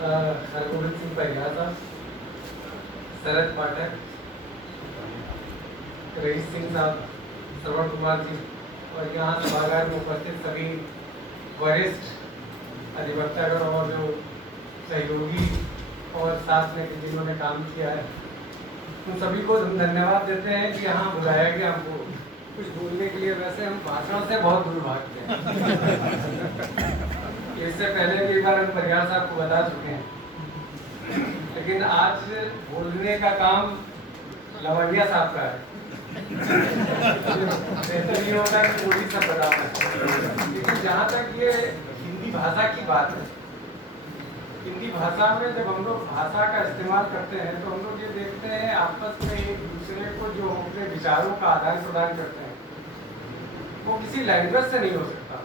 हरगोविंद सिंह परिहार साहब, शरद पाठक, रईस सिंह साहब, श्रवण कुमार जी और यहाँ सभागार में उपस्थित सभी वरिष्ठ अधिवक्तागण और जो सहयोगी और साथ में जिन्होंने काम किया है, उन सभी को हम धन्यवाद देते हैं कि यहाँ बुलाया गया हमको कुछ बोलने के लिए। वैसे हम भाषण से बहुत दूर भागते हैं। इससे पहले भी एक बार हम परिहार साहब को बता चुके हैं, लेकिन आज बोलने का काम लवंडिया साहब का है। बेहतर नहीं होगा कि पूरी सब बताना। लेकिन जहाँ तक ये हिंदी भाषा की बात है, हिंदी भाषा में जब हम लोग भाषा का इस्तेमाल करते हैं तो हम लोग ये देखते हैं आपस में एक दूसरे को जो अपने विचारों का आदान प्रदान करते हैं वो किसी लैंग्वेज से नहीं हो सकता।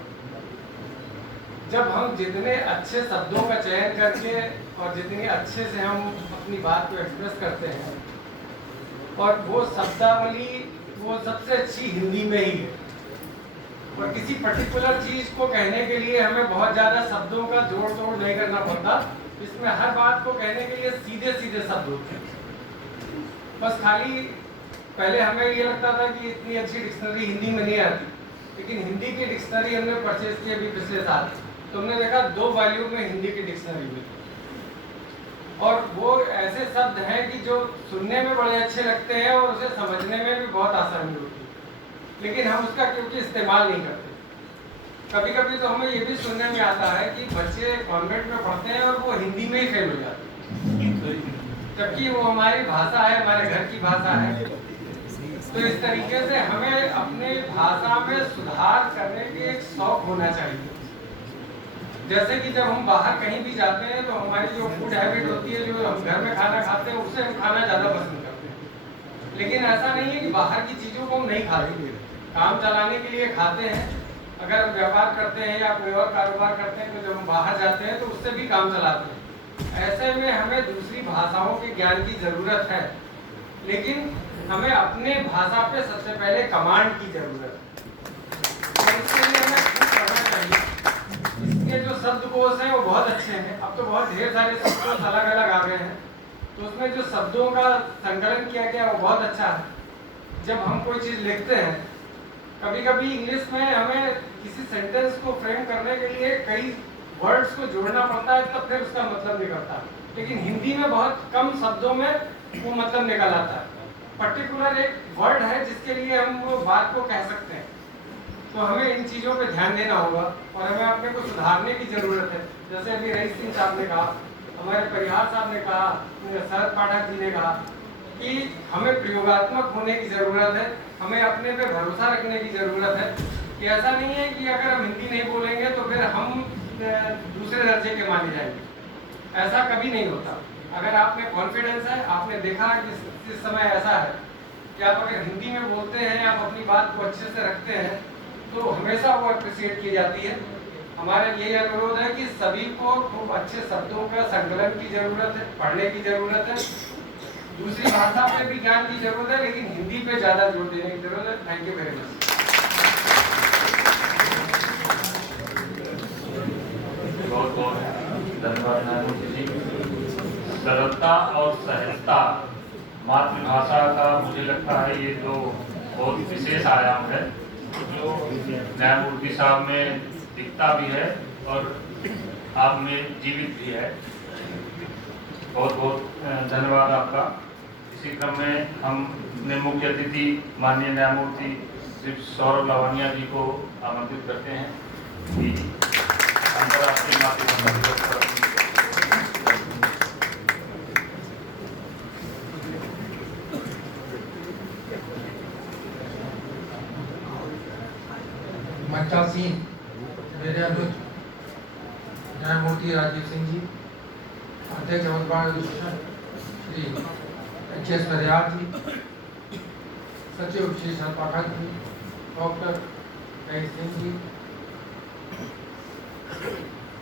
जब हम जितने अच्छे शब्दों का चयन करके और जितने अच्छे से हम अपनी बात को एक्सप्रेस करते हैं, और वो शब्दावली वो सबसे अच्छी हिंदी में ही है। और किसी पर्टिकुलर चीज को कहने के लिए हमें बहुत ज्यादा शब्दों का जोड़ तोड़ नहीं करना पड़ता। इसमें हर बात को कहने के लिए सीधे सीधे शब्द होते हैं। बस खाली पहले हमें ये लगता था कि इतनी अच्छी डिक्शनरी हिंदी में नहीं आती, लेकिन हिंदी की डिक्शनरी हमने परचेज की अभी पिछले साल, तो हमने देखा 2 वॉल्यूम में हिंदी की डिक्शनरी में, और वो ऐसे शब्द हैं कि जो सुनने में बड़े अच्छे लगते हैं और उसे समझने में भी बहुत आसानी होती है, लेकिन हम उसका क्योंकि इस्तेमाल नहीं करते। कभी कभी तो हमें ये भी सुनने में आता है कि बच्चे कॉन्वेंट में पढ़ते हैं और वो हिंदी में ही फेल हो जाते हैं, जबकि वो हमारी भाषा है, हमारे घर की भाषा है। तो इस तरीके से हमें अपने भाषा में सुधार करने के एक शौक होना चाहिए। जैसे कि जब हम बाहर कहीं भी जाते हैं तो हमारी जो फूड हैबिट होती है, जो हम घर में खाना खाते हैं, उससे हम खाना ज़्यादा पसंद करते हैं। लेकिन ऐसा नहीं है कि बाहर की चीज़ों को हम नहीं खाते, काम चलाने के लिए खाते हैं। अगर हम व्यापार करते हैं या कोई और कारोबार करते हैं तो जब हम बाहर जाते हैं तो उससे भी काम चलाते हैं। ऐसे में हमें दूसरी भाषाओं के ज्ञान की ज़रूरत है, लेकिन हमें अपने भाषा पे सबसे पहले कमांड की ज़रूरत है। इसके लिए हमें खूब पढ़ना चाहिए। इसके जो शब्दकोश हैं वो बहुत अच्छे हैं। अब तो बहुत ढेर सारे शब्दकोश अलग अलग आ गए हैं, तो उसमें जो शब्दों का संकलन किया गया वो बहुत अच्छा है। जब हम कोई चीज़ लिखते हैं, कभी कभी इंग्लिश में हमें किसी सेंटेंस को फ्रेम करने के लिए कई वर्ड्स को जोड़ना पड़ता है, तब फिर उसका मतलब निकलता है। लेकिन हिंदी में बहुत कम शब्दों में वो मतलब निकल आता है। पर्टिकुलर एक वर्ड है जिसके लिए हम वो बात को कह सकते हैं। तो हमें इन चीज़ों पे ध्यान देना होगा और हमें अपने को सुधारने की ज़रूरत है। जैसे अभी रईस सिंह साहब ने कहा, हमारे परिहार साहब ने कहा, शरद पाठक जी ने कहा कि हमें प्रयोगात्मक होने की ज़रूरत है, हमें अपने पे भरोसा रखने की ज़रूरत है कि ऐसा नहीं है कि अगर हम हिंदी नहीं बोलेंगे तो फिर हम दूसरे दर्जे के माने जाएंगे। ऐसा कभी नहीं होता। अगर आप में कॉन्फिडेंस है, आपने देखा कि इस समय ऐसा है कि आप अगर हिंदी में बोलते हैं, आप अपनी बात को अच्छे से रखते हैं, तो हमेशा वो अप्रिशिएट की जाती है। हमारा यही अनुरोध है कि सभी को खूब अच्छे शब्दों का संकलन की ज़रूरत है, पढ़ने की ज़रूरत है, दूसरी भाषा पे भी ज्ञान की ज़रूरत है, लेकिन हिंदी पे ज़्यादा जोर देने की ज़रूरत है। Thank you very much. बहुत बहुत धन्यवाद नारायण जी। सरलता और सहजता मातृभाषा का मुझे लगता है ये तो बहुत विशेष आयाम है, जो न्यायमूर्ति साहब में दिखता भी है और आप में जीवित भी है। बहुत बहुत धन्यवाद आपका। इसी क्रम में हम अपने मुख्य अतिथि माननीय न्यायमूर्ति श्री सौरभ लवानिया जी को आमंत्रित करते हैं कि अंतर्राष्ट्रीय मातृभाषा दिवस पर मंचासीन मेरे अनुज न्यायमूर्ति राजीव सिंह जी, अध्यक्ष अवतबाण एजुकेशन श्री एच.एस. परिहार जी, सचिव श्री शरद पाठक जी, डॉक्टर रईस सिंह जी,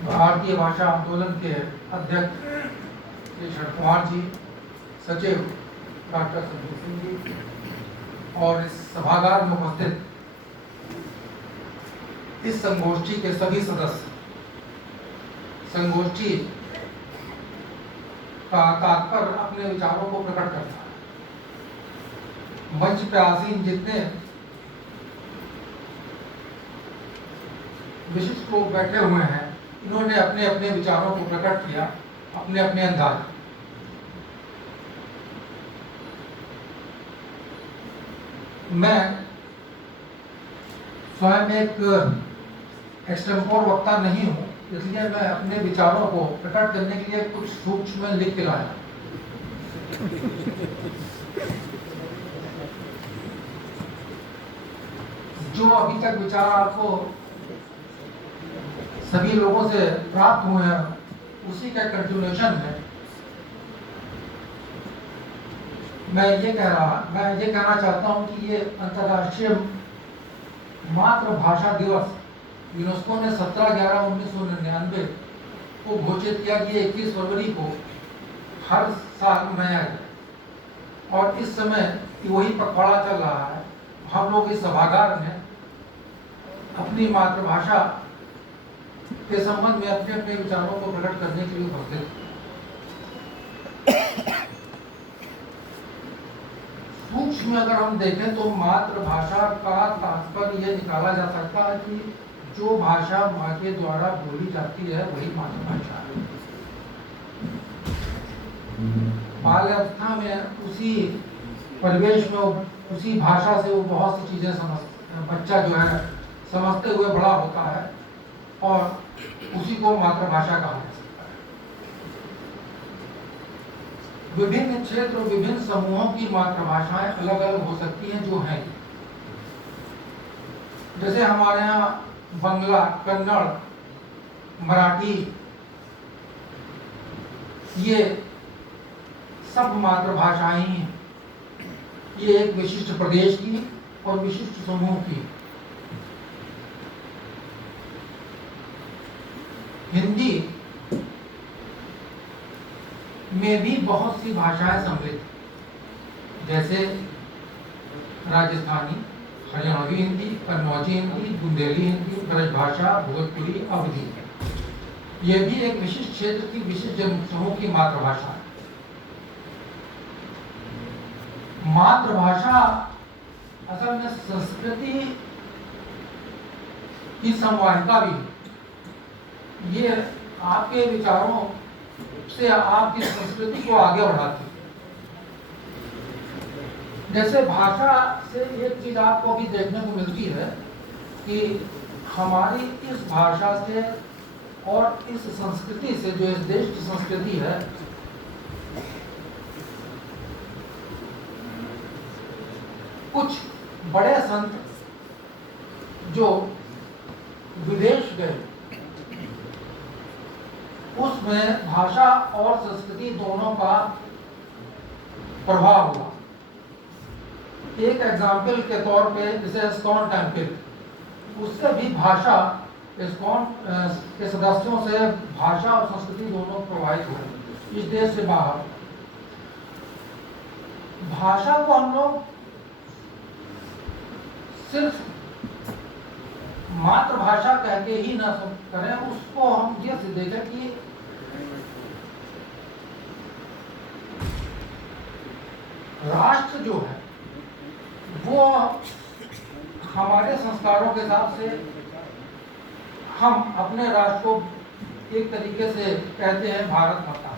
भारतीय भाषा आंदोलन के अध्यक्ष श्री शरद कुमार जी, सचिव डॉक्टर संदीप सिंह जी और इस सभागार में उपस्थित इस संगोष्ठी के सभी सदस्य। संगोष्ठी का तात्पर्य अपने विचारों को प्रकट करता है। मंच पे आसीन जितने विशिष्ट लोग बैठे हुए हैं, इन्होंने अपने अपने विचारों को प्रकट किया अपने अपने अंदाज। मैं स्वयं एक एक्सटेम्पोर वक्ता नहीं हूँ, इसलिए मैं अपने विचारों को प्रकट करने के लिए कुछ सूक्ष्म में लिख के लाया। जो अभी तक विचार आपको सभी लोगों से प्राप्त हुए हैं, उसी का कंटिन्यूएशन है। मैं ये कहना चाहता हूँ कि ये अंतर्राष्ट्रीय मातृभाषा दिवस यूनेस्को ने 17/11/1999 को घोषित किया कि 21 फरवरी को हर साल मनाया जाए, और इस समय वही पखवाड़ा चल रहा है। हम लोग इस सभागार में अपनी मातृभाषा के संबंध में अपने अपने विचारों को प्रकट करने के लिए उपस्थित। सूक्ष्म में अगर हम देखें तो मातृभाषा का तात्पर्य यह निकाला जा सकता है कि जो भाषा माँ के द्वारा बोली जाती है वही मातृभाषा है। बाल्यावस्था में उसी परिवेश में उसी भाषा से वो बहुत सी चीजें बच्चा जो है समझते हुए बड़ा होता है, और उसी को मातृभाषा कहा जा सकता है। विभिन्न क्षेत्र, विभिन्न समूहों की मातृभाषाएं अलग अलग हो सकती हैं जो हैं। जैसे हमारे यहाँ बंगला, कन्नड़, मराठी, ये सब मातृभाषाएं हैं। ये एक विशिष्ट प्रदेश की और विशिष्ट समूह की। हिंदी में भी बहुत सी भाषाएं सम्मिलित, जैसे राजस्थानी, हरियाणवी हिंदी, कन्नौजी हिंदी, बुंदेली हिंदी, ब्रजभाषा, भोजपुरी, अवधी। यह भी एक विशिष्ट क्षेत्र की विशिष्ट जनसमूह की मातृभाषा है। मातृभाषा असल में संस्कृति की संवाहिका भी है। ये आपके विचारों से आपकी संस्कृति को आगे बढ़ाती है। जैसे भाषा से एक चीज आपको भी देखने को मिलती है कि हमारी इस भाषा से और इस संस्कृति से, जो इस देश की संस्कृति है, कुछ बड़े संत जो विदेश गए, उसमें भाषा और संस्कृति दोनों का प्रभाव हुआ। एक एग्जाम्पल के तौर पे जैसे इस्कॉन टेम्पल, उससे भी भाषा, इस्कॉन के सदस्यों से भाषा और संस्कृति दोनों प्रभावित हुए इस देश से बाहर। भाषा को हम लोग सिर्फ मातृभाषा कह के ही ना करें, उसको हम ये देखें कि राष्ट्र जो है वो हमारे संस्कारों के हिसाब से हम अपने राष्ट्र को एक तरीके से कहते हैं भारत माता।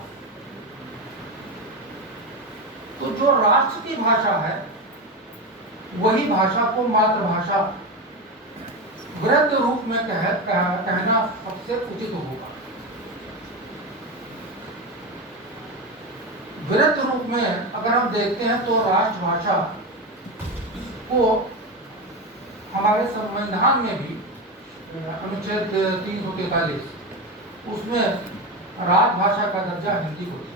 तो जो राष्ट्र की भाषा है वही भाषा को मातृभाषा वृद्ध रूप में कहना सबसे उचित होगा। वृद्ध रूप में अगर हम देखते हैं तो राष्ट्रभाषा को हमारे संविधान में भी अनुच्छेद 343 उसमें राजभाषा का दर्जा हिंदी को दिया।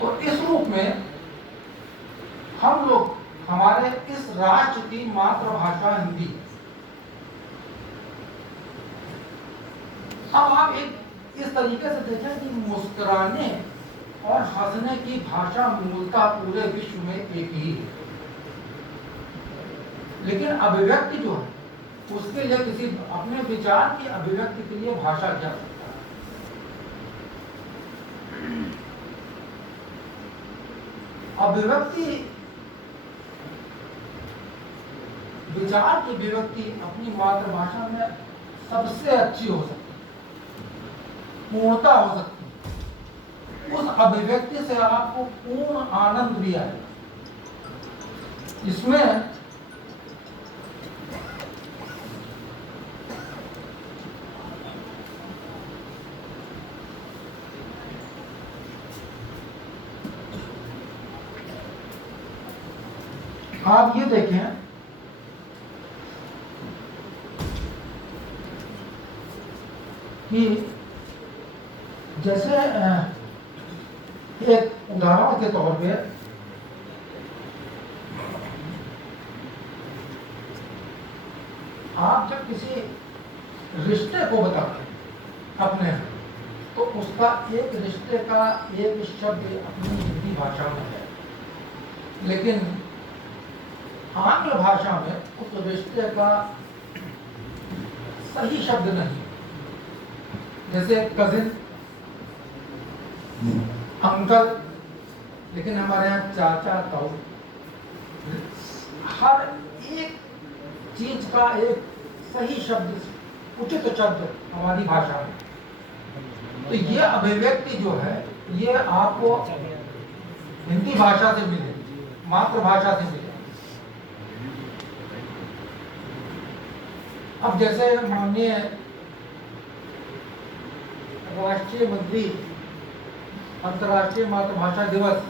तो इस रूप में हम लोग हमारे इस राष्ट्र की मातृभाषा हिंदी। अब आप एक इस तरीके से देखें कि मुस्कुराने और हंसने की भाषा मूलतः पूरे विश्व में एक ही है, लेकिन अभिव्यक्ति जो है उसके लिए किसी अपने विचार की अभिव्यक्ति के लिए भाषा क्या सकता है। अभिव्यक्ति, विचार की अभिव्यक्ति अपनी मातृभाषा में सबसे अच्छी हो सकती है, पूर्णता हो सकती है। उस अभिव्यक्ति से आपको पूर्ण आनंद भी आए। इसमें आप ये देखें कि जैसे एक उदाहरण के तौर पे आप जब किसी रिश्ते को बताते हैं अपने, तो उसका एक रिश्ते का एक शब्द अपनी हिंदी भाषा में है, लेकिन आंग्ल भाषा में उस रिश्ते का सही शब्द नहीं। जैसे कजिन, अंकल, लेकिन हमारे यहाँ चाचा, ताऊ, हर एक चीज का एक सही शब्द, उचित शब्द हमारी भाषा में। तो ये अभिव्यक्ति जो है ये आपको हिंदी भाषा से मिले, मातृभाषा से मिले। अब जैसे माननीय राष्ट्रीय मंत्री अंतर्राष्ट्रीय मातृभाषा दिवस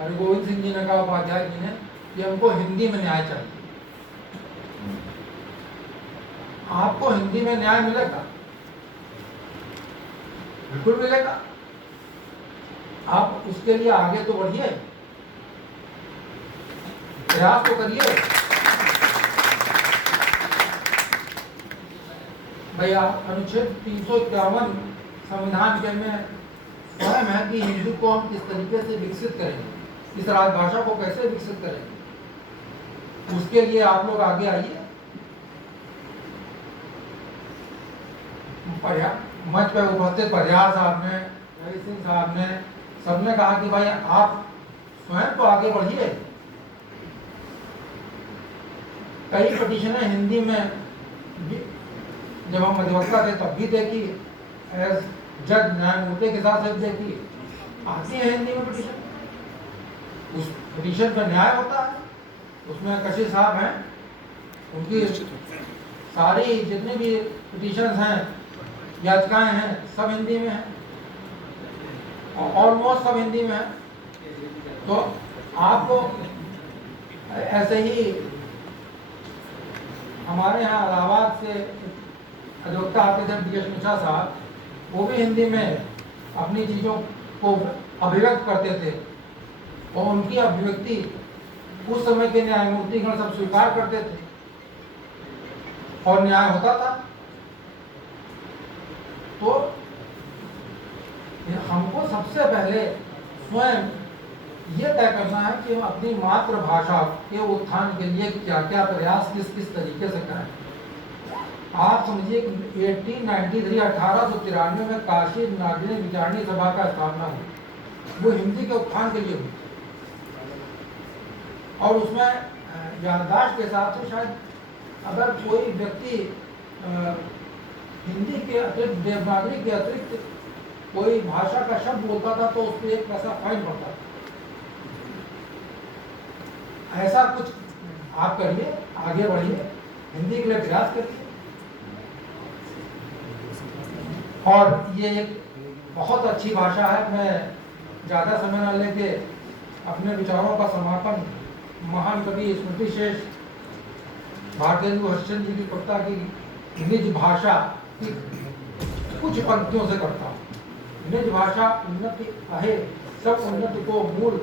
हरिगोविंद सिंह जी ने कहा, उपाध्याय जी ने, कि हमको हिंदी में न्याय चाहिए। आपको हिंदी में न्याय मिलेगा, बिल्कुल मिलेगा। आप उसके लिए आगे तो बढ़िए, प्रयास तो करिए। भैया अनुच्छेद 351 संविधान के में स्वयं है कि हिंदी को हम किस तरीके से विकसित करेंगे, इस राजभाषा को कैसे विकसित करेंगे, उसके लिए आप लोग आगे आइए। मंच पर उपस्थित परिहार साहब ने, रवि सिंह साहब ने, सबने कहा कि भाई आप स्वयं तो आगे बढ़िए। कई पिटीशनें हिंदी में जब हम अधिवक्ता थे तब भी देखी, एज जज न्यायमूर्ति के साथ सब देखी, आती है हिंदी में पिटीशन। उस पिटीशन पर न्याय होता है। उसमें कशी साहब हैं, उनकी सारी जितनी भी पिटीशन हैं, याचिकाएं हैं, सब हिंदी में हैं, ऑलमोस्ट सब हिंदी में है। तो आपको ऐसे ही हमारे यहाँ इलाहाबाद से अधिवक्ता आते थे डी एस मिश्रा साहब, वो भी हिंदी में अपनी चीज़ों को अभिव्यक्त करते थे, और उनकी अभिव्यक्ति उस समय के न्यायमूर्तिगण सब स्वीकार करते थे और न्याय होता था। तो हमको सबसे पहले स्वयं ये तय करना है कि हम अपनी मातृभाषा के उत्थान के लिए क्या क्या प्रयास किस किस तरीके से करें। आप समझिए 1893 में काशी नागरिक विचारणी सभा का स्थापना हुई, वो हिंदी के उत्थान के लिए हुई, और उसमें याददाश्त के साथ ही शायद अगर कोई व्यक्ति हिंदी के अतिरिक्त, देवनागरी के अतिरिक्त कोई भाषा का शब्द बोलता था तो उस पर 1 पैसा फाइन पड़ता था। ऐसा कुछ आप करिए, आगे बढ़िए, हिंदी के लिए प्रयास करिए। और ये एक बहुत अच्छी भाषा है। मैं ज़्यादा समय न लेके अपने विचारों का समापन महान कवि स्मृति शेष भारतेंदु हरिश्चंद्र जी की कविता की निज भाषा की कुछ पंक्तियों से करता हूँ। निज भाषा उन्नति अहे, सब उन्नति को मूल,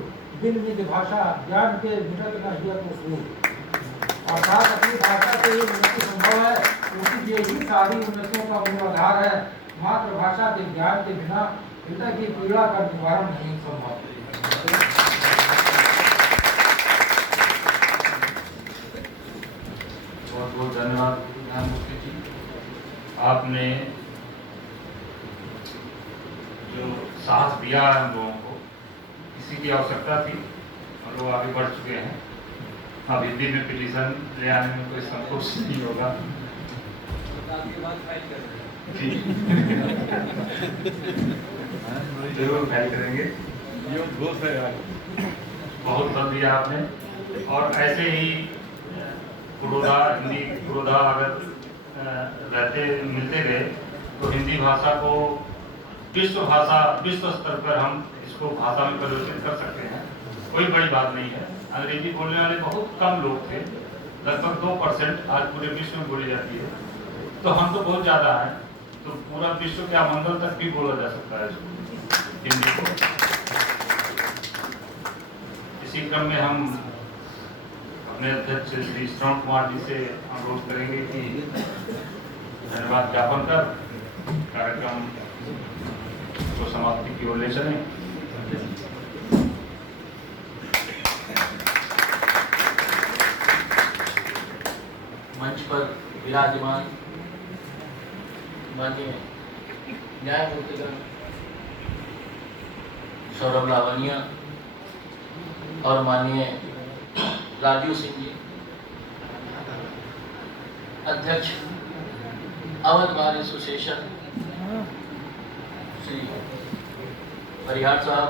बिन निज भाषा ज्ञान के मिटत न हिय को सूल। अर्थात अपनी भाषा से ही उन्नति संभव है, क्योंकि ये ही सारी उन्नतियों का मूल आधार है। मातृभाषा के ज्ञान के बिना हृदय की पीड़ा का निवारण नहीं संभव। बहुत बहुत धन्यवाद न्यायमूर्ति जी। आपने जो साहस दिया है हम लोगों को, इसी की आवश्यकता थी। हम लोग आगे बढ़ चुके हैं। अब हिंदी में पिटीशन ले आने में कोई संकोच नहीं होगा। जरूर फाइल करेंगे। बहुत बल दिया आपने। और ऐसे ही हिंदी पुरोधा अगर मिलते गए तो हिंदी भाषा को विश्व स्तर पर हम इसको भाषा में परिवर्तित कर सकते हैं। कोई बड़ी बात नहीं है। अंग्रेजी बोलने वाले बहुत कम लोग थे, लगभग 2%, आज पूरे विश्व में बोली जाती है। तो हम तो बहुत ज़्यादा हैं, तो पूरा विश्व क्या मंगल तक भी बोला जा सकता है हिंदी को। इसी क्रम में हम अपने अध्यक्ष श्री श्रवण कुमार जी से अनुरोध करेंगे कि धन्यवाद ज्ञापन कर कार्यक्रम को समाप्ति की ओर ले चलें। मंच पर विराजमान माननीय न्यायमूर्तिगण सौरभ लावनिया और माननीय राजीव सिंह जी, अध्यक्ष अवध बार एसोसिएशन श्री परिहार साहब,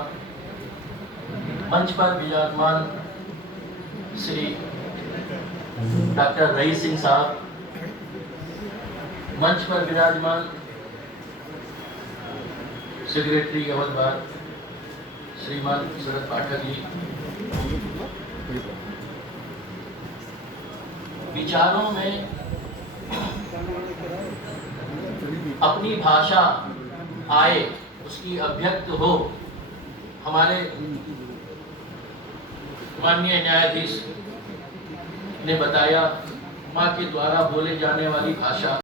मंच पर विराजमान श्री डॉक्टर रईस सिंह साहब, मंच पर विराजमान सेक्रेटरी अवध बार श्रीमान शरद पाठक जी, विचारों में अपनी भाषा आए, उसकी अभिव्यक्त हो, हमारे माननीय न्यायाधीश ने बताया माँ के द्वारा बोले जाने वाली भाषा